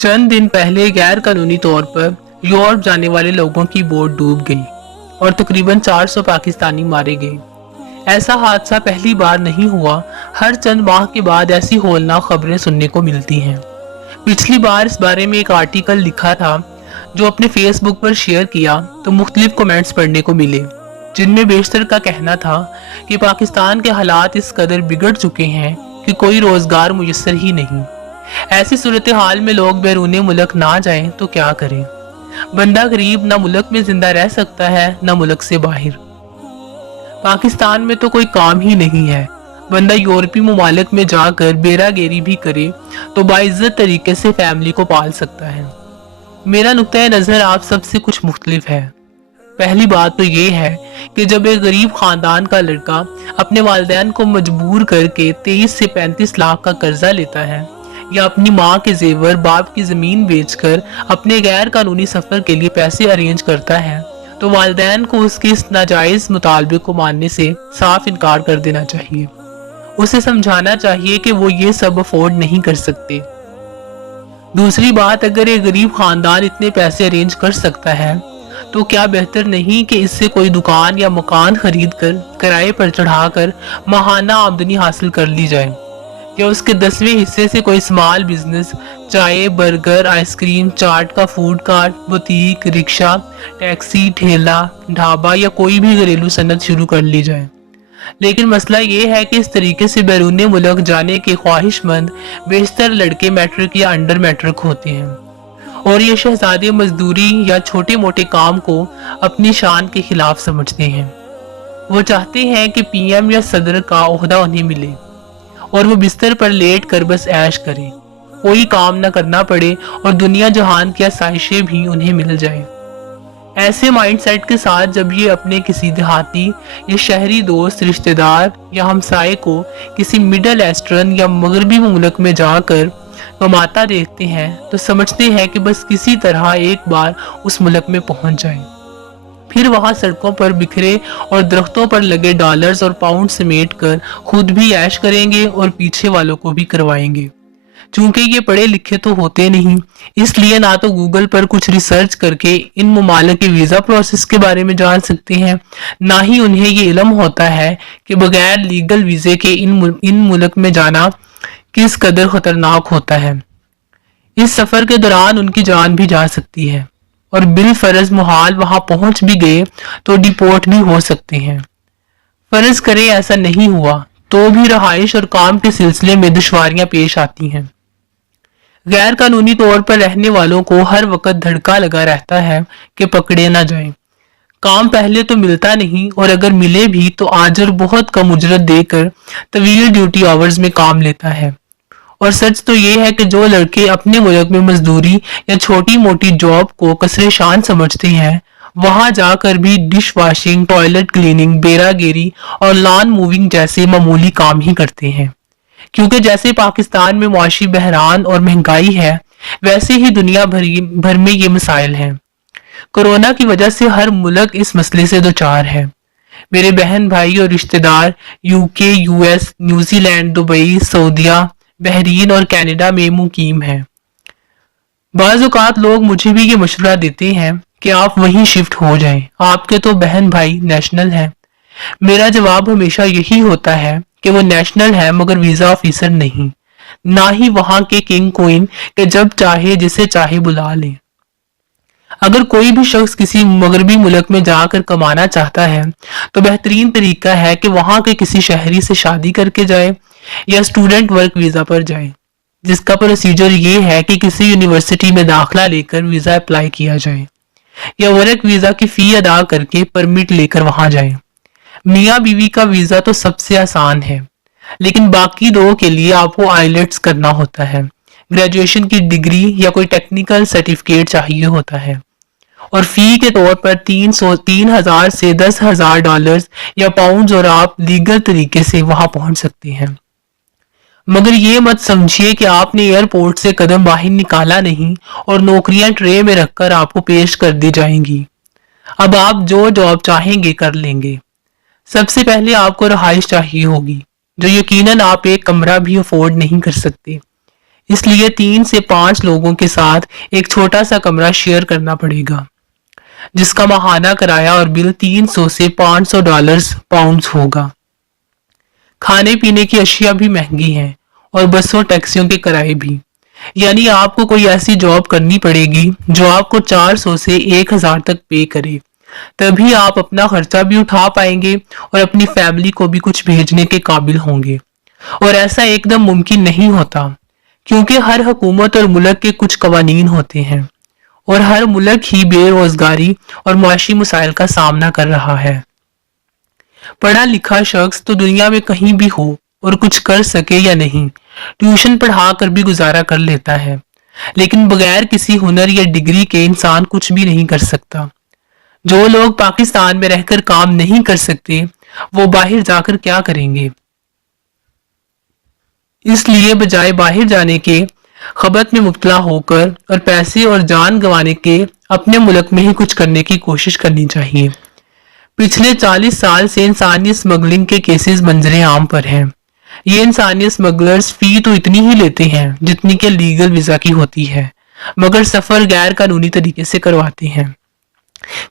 चंद दिन पहले गैर कानूनी तौर पर यूरोप जाने वाले लोगों की बोट डूब गई और तकरीबन 400 पाकिस्तानी मारे गए। ऐसा हादसा पहली बार नहीं हुआ। हर चंद माह के बाद ऐसी होलनाक खबरें सुनने को मिलती हैं। पिछली बार इस बारे में एक आर्टिकल लिखा था जो अपने फेसबुक पर शेयर किया तो मुख्तलिफ कमेंट्स पढ़ने को मिले, जिनमें बेशतर का कहना था कि पाकिस्तान के हालात इस कदर बिगड़ चुके हैं कि कोई रोजगार मुयस्सर ही नहीं। ऐसी सूरत हाल में लोग बैरूने मुल्क ना जाएं तो क्या करें। बंदा गरीब ना मुल्क में जिंदा रह सकता है ना मुल्क से बाहर। पाकिस्तान में तो कोई काम ही नहीं है। बंदा यूरोपीय ममालिक में जाकर बेरागेरी भी करे तो बाइज्जत तरीके से फैमिली को पाल सकता है। मेरा नुक्ता नजर आप सबसे कुछ मुख्तलिफ है। पहली बात तो ये है कि जब एक गरीब खानदान का लड़का अपने वालिदैन को मजबूर करके 23 से 35 लाख का कर्जा लेता है या अपनी माँ के जेवर बाप की जमीन बेचकर अपने गैर कानूनी सफर के लिए पैसे अरेंज करता है, तो वालिदैन को उसके इस नाजायज मुतालबे को मानने से साफ इनकार कर देना चाहिए। उसे समझाना चाहिए कि वो ये सब अफोर्ड नहीं कर सकते। दूसरी बात, अगर एक गरीब खानदान इतने पैसे अरेंज कर सकता है तो क्या बेहतर नहीं कि इससे कोई दुकान या मकान खरीद कर किराए पर चढ़ाकर माहाना आमदनी हासिल कर ली जाए, या उसके 10वें हिस्से से कोई स्मॉल बिजनेस, चाय, बर्गर, आइसक्रीम, चाट का food cart, boutique, rickshaw, taxi, ठेला, ढाबा या कोई भी घरेलू सनत शुरू कर ली जाए। लेकिन मसला ये है कि इस तरीके से बैरूने मुल्क जाने के ख्वाहिशमंद बेशतर लड़के मैट्रिक या अंडर मैट्रिक होते हैं और ये शहजादे मजदूरी या छोटे मोटे काम को अपनी शान के खिलाफ समझते हैं। वो चाहते हैं कि पीएम या सदर का ओहदा उन्हें मिले और वो बिस्तर पर लेट कर बस ऐश करें, कोई काम ना करना पड़े और दुनिया जहान की आसाइशें भी उन्हें मिल जाए। ऐसे माइंडसेट के साथ जब ये अपने किसी देहाती या शहरी दोस्त, रिश्तेदार या हमसाए को किसी मिडल ईस्टर्न या मगरबी मुल्क में जाकर कमाता देखते हैं तो समझते हैं कि बस किसी तरह एक बार उस मुल्क में पहुंच जाएं। फिर वहां सड़कों पर बिखरे और दरख्तों पर लगे डॉलर्स और पाउंड समेट कर खुद भी ऐश करेंगे और पीछे वालों को भी करवाएंगे। चूंकि ये पढ़े लिखे तो होते नहीं, इसलिए ना तो गूगल पर कुछ रिसर्च करके इन ममालिक के वीजा प्रोसेस के बारे में जान सकते हैं, ना ही उन्हें ये इल्म होता है कि बगैर लीगल वीजे के इन मुल्क में जाना किस कदर खतरनाक होता है। इस सफर के दौरान उनकी जान भी जा सकती है और बिल फर्ज मुहाल वहां पहुंच भी गए तो डिपोर्ट भी हो सकते हैं। फर्ज करें ऐसा नहीं हुआ तो भी रहाइश और काम के सिलसिले में दुश्वारियां पेश आती हैं। गैर कानूनी तौर पर रहने वालों को हर वक्त धड़का लगा रहता है कि पकड़े ना जाएं। काम पहले तो मिलता नहीं और अगर मिले भी तो आजर बहुत कम उजरत देकर तवील ड्यूटी आवर्स में काम लेता है। और सच तो ये है कि जो लड़के अपने मुल्क में मजदूरी या छोटी मोटी जॉब को कसरे शान समझते हैं, वहां जाकर भी डिश वॉशिंग, टॉयलेट क्लीनिंग, बेरागेरी और लॉन मूविंग जैसे मामूली काम ही करते हैं। क्योंकि जैसे पाकिस्तान में मुआशी बहरान और महंगाई है, वैसे ही दुनिया भर में ये मसाइल हैं। कोरोना की वजह से हर मुल्क इस मसले से दोचार है। मेरे बहन भाई और रिश्तेदार यूके, यूएस, न्यूजीलैंड, दुबई, सऊदीया, बहरीन और कनाडा में मुकीम हैं। बाज़ औक़ात लोग मुझे भी ये मशवरा देते हैं कि आप वहीं शिफ्ट हो जाएं, आपके तो बहन भाई नेशनल हैं। मेरा जवाब हमेशा यही होता है कि वो नेशनल है मगर वीजा ऑफिसर नहीं, ना ही वहां के किंग क्वीन के जब चाहे जिसे चाहे बुला लें। अगर कोई भी शख्स किसी मगरबी मुल्क में जाकर कमाना चाहता है तो बेहतरीन तरीका है कि वहां के किसी शहरी से शादी करके जाए या स्टूडेंट वर्क वीजा पर जाए, जिसका प्रोसीजर ये है कि किसी यूनिवर्सिटी में दाखिला लेकर वीजा अप्लाई किया जाए या वर्क वीजा की फी अदा करके परमिट लेकर वहां जाए। मियाँ बीवी का वीजा तो सबसे आसान है, लेकिन बाकी दो के लिए आपको आइलेट्स करना होता है, ग्रेजुएशन की डिग्री या कोई टेक्निकल सर्टिफिकेट चाहिए होता है और फी के तौर पर 3,000 से 10,000 डॉलर्स या पाउंड्स और आप लीगल तरीके से वहां पहुंच सकते हैं। मगर ये मत समझिए कि आपने एयरपोर्ट से कदम बाहर निकाला नहीं और नौकरियां ट्रे में रखकर आपको पेश कर दी जाएंगी। अब आप जो जॉब चाहेंगे कर लेंगे। सबसे पहले आपको रहाइश चाहिए होगी, जो यकीनन आप एक कमरा भी अफोर्ड नहीं कर सकते। इसलिए 3 से 5 लोगों के साथ एक छोटा सा कमरा शेयर करना पड़ेगा, जिसका माहाना किराया और बिल 300 से $500 पाउंड्स होगा। खाने पीने की अशिया भी महंगी हैं और बसों टैक्सियों के किराए भी। यानी आपको कोई ऐसी जॉब करनी पड़ेगी जो आपको 400 से 1000 तक पे करे, तभी आप अपना खर्चा भी उठा पाएंगे और अपनी फैमिली को भी कुछ भेजने के काबिल होंगे। और ऐसा एकदम मुमकिन नहीं होता, क्योंकि हर हुकूमत और मुल्क के कुछ कवानीन होते हैं और हर मुल्क ही बेरोजगारी और मुआशी मसाइल का सामना कर रहा है। पढ़ा लिखा शख्स तो दुनिया में कहीं भी हो और कुछ कर सके या नहीं, ट्यूशन पढ़ा कर भी गुजारा कर लेता है, लेकिन बगैर किसी हुनर या डिग्री के इंसान कुछ भी नहीं कर सकता। जो लोग पाकिस्तान में रहकर काम नहीं कर सकते, वो बाहर जाकर क्या करेंगे? इसलिए बजाय बाहर जाने के खबत में मुब्तला होकर और पैसे और जान गंवाने के अपने मुल्क में ही कुछ करने की कोशिश करनी चाहिए। पिछले 40 साल से इंसानी स्मगलिंग के केसेस मंजरे आम पर हैं। ये इंसानी स्मगलर्स फी तो इतनी ही लेते हैं जितनी के लीगल वीजा की होती है, मगर सफर गैर कानूनी तरीके से करवाते हैं।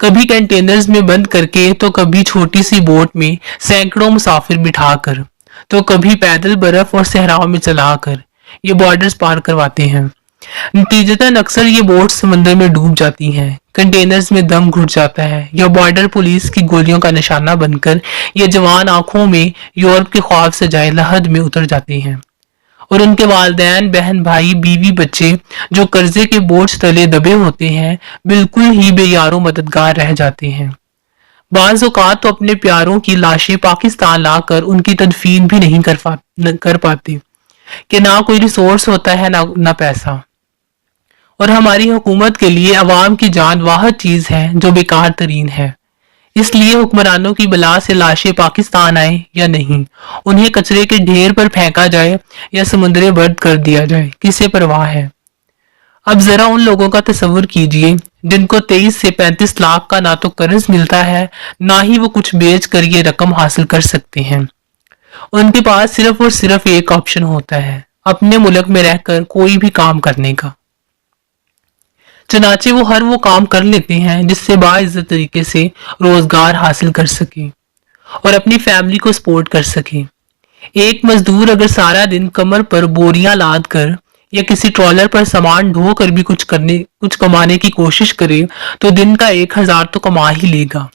कभी कंटेनर्स में बंद करके, तो कभी छोटी सी बोट में सैकड़ों मुसाफिर बिठाकर, तो कभी पैदल बर्फ और सहराओं में चलाकर ये बॉर्डर्स पार करवाते हैं। नतीजतन अक्सर ये बोट समंदर में डूब जाती हैं, कंटेनर्स में दम घुट जाता है या बॉर्डर पुलिस की गोलियों का निशाना बनकर ये जवान आंखों में यूरोप के ख्वाब सजाए लहद में उतर जाते हैं और उनके वालिदैन, बहन, भाई, बीवी, बच्चे जो कर्जे के बोझ तले दबे होते हैं, बिल्कुल ही बेयारो मददगार रह जाते हैं। बाज़ औक़ात तो अपने प्यारों की लाशें पाकिस्तान लाकर उनकी तदफीन भी नहीं कर पाते कि ना कोई रिसोर्स होता है ना पैसा। और हमारी हुकूमत के लिए अवाम की जान वाहिद चीज है जो बेकार तरीन है। इसलिए हुक्मरानों की बला से लाशें पाकिस्तान आए या नहीं, उन्हें कचरे के ढेर पर फेंका जाए या समुद्रे बर्द कर दिया जाए, किसे परवाह है। अब जरा उन लोगों का तस्वुर कीजिए जिनको 23 से 35 लाख का ना तो कर्ज मिलता है, ना ही वो कुछ बेच कर ये रकम हासिल कर सकते हैं। उनके पास सिर्फ और सिर्फ एक ऑप्शन होता है, अपने मुल्क में रहकर कोई भी काम करने का। चनाचे वो हर वो काम कर लेते हैं जिससे बाइज्जत तरीके से रोजगार हासिल कर सके और अपनी फैमिली को सपोर्ट कर सके। एक मजदूर अगर सारा दिन कमर पर बोरियां लाद कर या किसी ट्रॉलर पर सामान ढो कर भी कुछ कमाने की कोशिश करे तो दिन का 1000 तो कमा ही लेगा।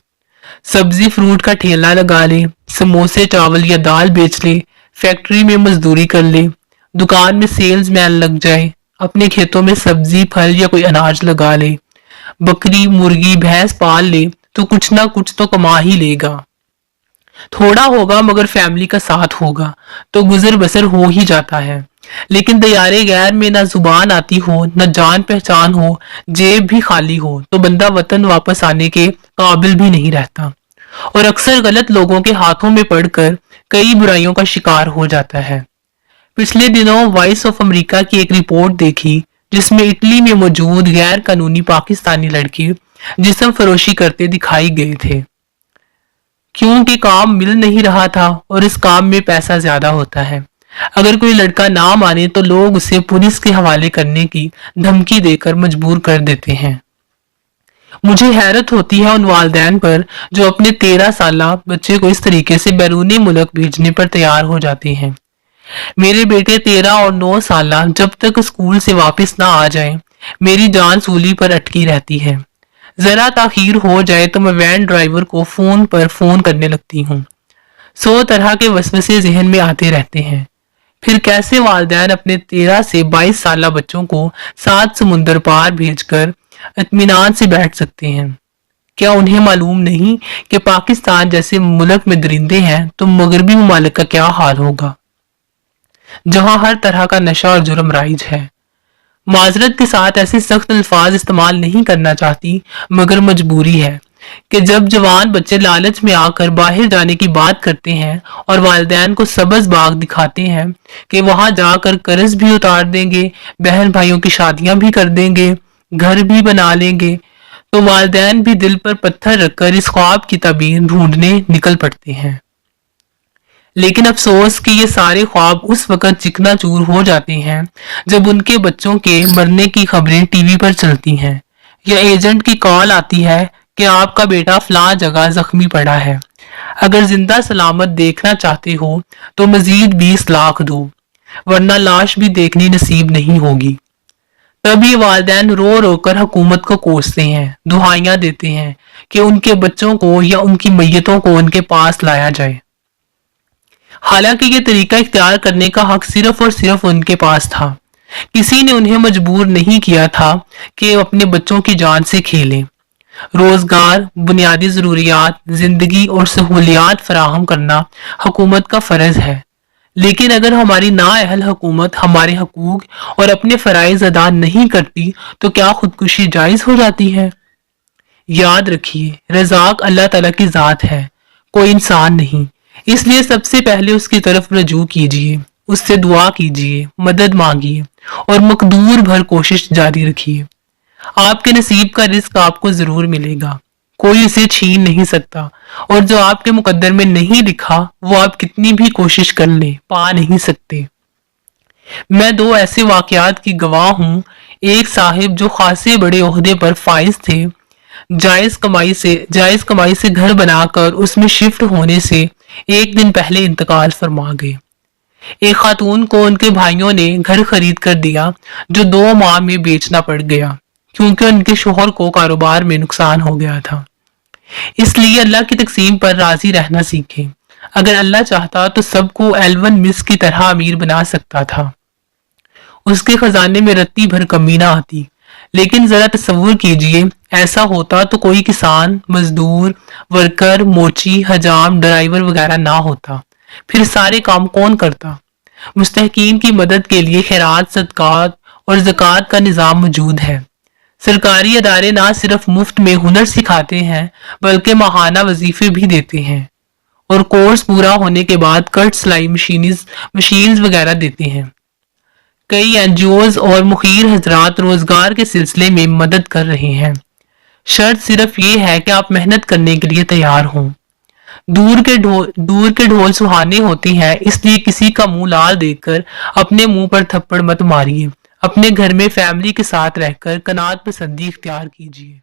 सब्जी फ्रूट का ठेला लगा ले, समोसे चावल या दाल बेच ले, फैक्ट्री में मजदूरी कर ले, दुकान में सेल्स मैन लग जाए, अपने खेतों में सब्जी फल या कोई अनाज लगा ले, बकरी मुर्गी भैंस पाल ले, तो कुछ ना कुछ तो कमा ही लेगा। थोड़ा होगा मगर फैमिली का साथ होगा तो गुजर बसर हो ही जाता है। लेकिन दयारे गैर में ना जुबान आती हो, न जान पहचान हो, जेब भी खाली हो, तो बंदा वतन वापस आने के काबिल भी नहीं रहता और अक्सर गलत लोगों के हाथों में पड़कर कई बुराइयों का शिकार हो जाता है। पिछले दिनों वॉइस ऑफ अमेरिका की एक रिपोर्ट देखी जिसमें इटली में मौजूद गैर कानूनी पाकिस्तानी लड़के जिस्म फरोशी करते दिखाई गए थे, क्योंकि काम मिल नहीं रहा था और इस काम में पैसा ज्यादा होता है। अगर कोई लड़का ना माने तो लोग उसे पुलिस के हवाले करने की धमकी देकर मजबूर कर देते हैं। मुझे हैरत होती है उन वालिदैन पर जो अपने 13 साला बच्चे को इस तरीके से बैरूनी मुल्क भेजने पर तैयार हो जाते हैं। मेरे बेटे 13 और 9 साला जब तक स्कूल से वापस ना आ जाए, मेरी जान सूली पर अटकी रहती है। जरा ताखीर हो जाए तो मैं वैन ड्राइवर को फोन पर फोन करने लगती हूँ। 100 तरह के वसवसे जहन में आते रहते हैं। फिर कैसे वालिदैन अपने 13 से 22 साला बच्चों को 7 समुंदर पार भेजकर इत्मीनान से बैठ सकते हैं? क्या उन्हें मालूम नहीं कि पाकिस्तान जैसे मुल्क में दरिंदे हैं तो मगरबी ममालिक का क्या हाल होगा, जहां हर तरह का नशा और जुर्म राइज है। माजरत के साथ ऐसे सख्त अल्फाज इस्तेमाल नहीं करना चाहती, मगर मजबूरी है कि जब जवान बच्चे लालच में आकर बाहर जाने की बात करते हैं और वालिदैन को सबज बाग दिखाते हैं कि वहां जाकर कर्ज भी उतार देंगे, बहन भाइयों की शादियां भी कर देंगे, घर भी बना लेंगे, तो वालिदैन भी दिल पर पत्थर रखकर इस ख्वाब की ताबीर ढूंढने निकल पड़ते हैं। लेकिन अफसोस कि ये सारे ख्वाब उस वक्त चिकना चूर हो जाते हैं जब उनके बच्चों के मरने की खबरें टीवी पर चलती हैं या एजेंट की कॉल आती है कि आपका बेटा फलां जगह जख्मी पड़ा है। अगर जिंदा सलामत देखना चाहते हो तो मजीद 20 लाख दो, वरना लाश भी देखनी नसीब नहीं होगी। तब ये वालिदैन रो रो कर हुकूमत को कोसते हैं, दुहाइयां देते हैं कि उनके बच्चों को या उनकी मैयतों को उनके पास लाया जाए। हालांकि ये तरीका इख्तियार करने का हक सिर्फ और सिर्फ उनके पास था। किसी ने उन्हें मजबूर नहीं किया था कि अपने बच्चों की जान से खेलें। रोजगार, बुनियादी जरूरियात, जिंदगी और सहूलियात फराहम करना हुकूमत का फर्ज है। लेकिन अगर हमारी नाअहल हुकूमत हमारे हकूक और अपने फराइज अदा नहीं करती तो क्या खुदकुशी जायज हो जाती है? याद रखिए, रज़ाक अल्लाह ताला की ज़ात है, कोई इंसान नहीं। इसलिए सबसे पहले उसकी तरफ रजू कीजिए, उससे दुआ कीजिए, मदद मांगिए और मकदूर भर कोशिश जारी रखिए। आपके नसीब का रिस्क आपको जरूर मिलेगा, कोई इसे छीन नहीं सकता, और जो आपके मुकद्दर में नहीं लिखा वो आप कितनी भी कोशिश कर लें पा नहीं सकते। मैं दो ऐसे वाकयात की गवाह हूँ। एक साहिब जो खासे बड़े ओहदे पर फाइज थे, जायज कमाई से घर बनाकर उसमें शिफ्ट होने से एक दिन पहले इंतकाल फरमा गए। एक खातून को उनके भाइयों ने घर खरीद कर दिया जो 2 माह में बेचना पड़ गया क्योंकि उनके शोहर को कारोबार में नुकसान हो गया था। इसलिए अल्लाह की तकसीम पर राजी रहना सीखें। अगर अल्लाह चाहता तो सबको एल्वन मिस की तरह अमीर बना सकता था, उसके खजाने में रत्ती भर कमी ना आती। लेकिन जरा तसव्वुर कीजिए, ऐसा होता तो कोई किसान, मजदूर, वर्कर, मोची, हजाम, ड्राइवर वगैरह ना होता। फिर सारे काम कौन करता? मुस्तहकीन की मदद के लिए खैरात, सदकात और ज़कात का निज़ाम मौजूद है। सरकारी अदारे ना सिर्फ मुफ्त में हुनर सिखाते हैं बल्कि माहाना वजीफे भी देते हैं और कोर्स पूरा होने के बाद कट सिलाई मशीन्स वगैरह देते हैं। कई एनजीओज और मुखीर हजरात रोजगार के सिलसिले में मदद कर रहे हैं। शर्त सिर्फ ये है कि आप मेहनत करने के लिए तैयार हों। दूर के ढोल सुहाने होते हैं, इसलिए किसी का मुंह लाल देखकर अपने मुंह पर थप्पड़ मत मारिए। अपने घर में फैमिली के साथ रहकर कनात पसंदी इख्तियार कीजिए।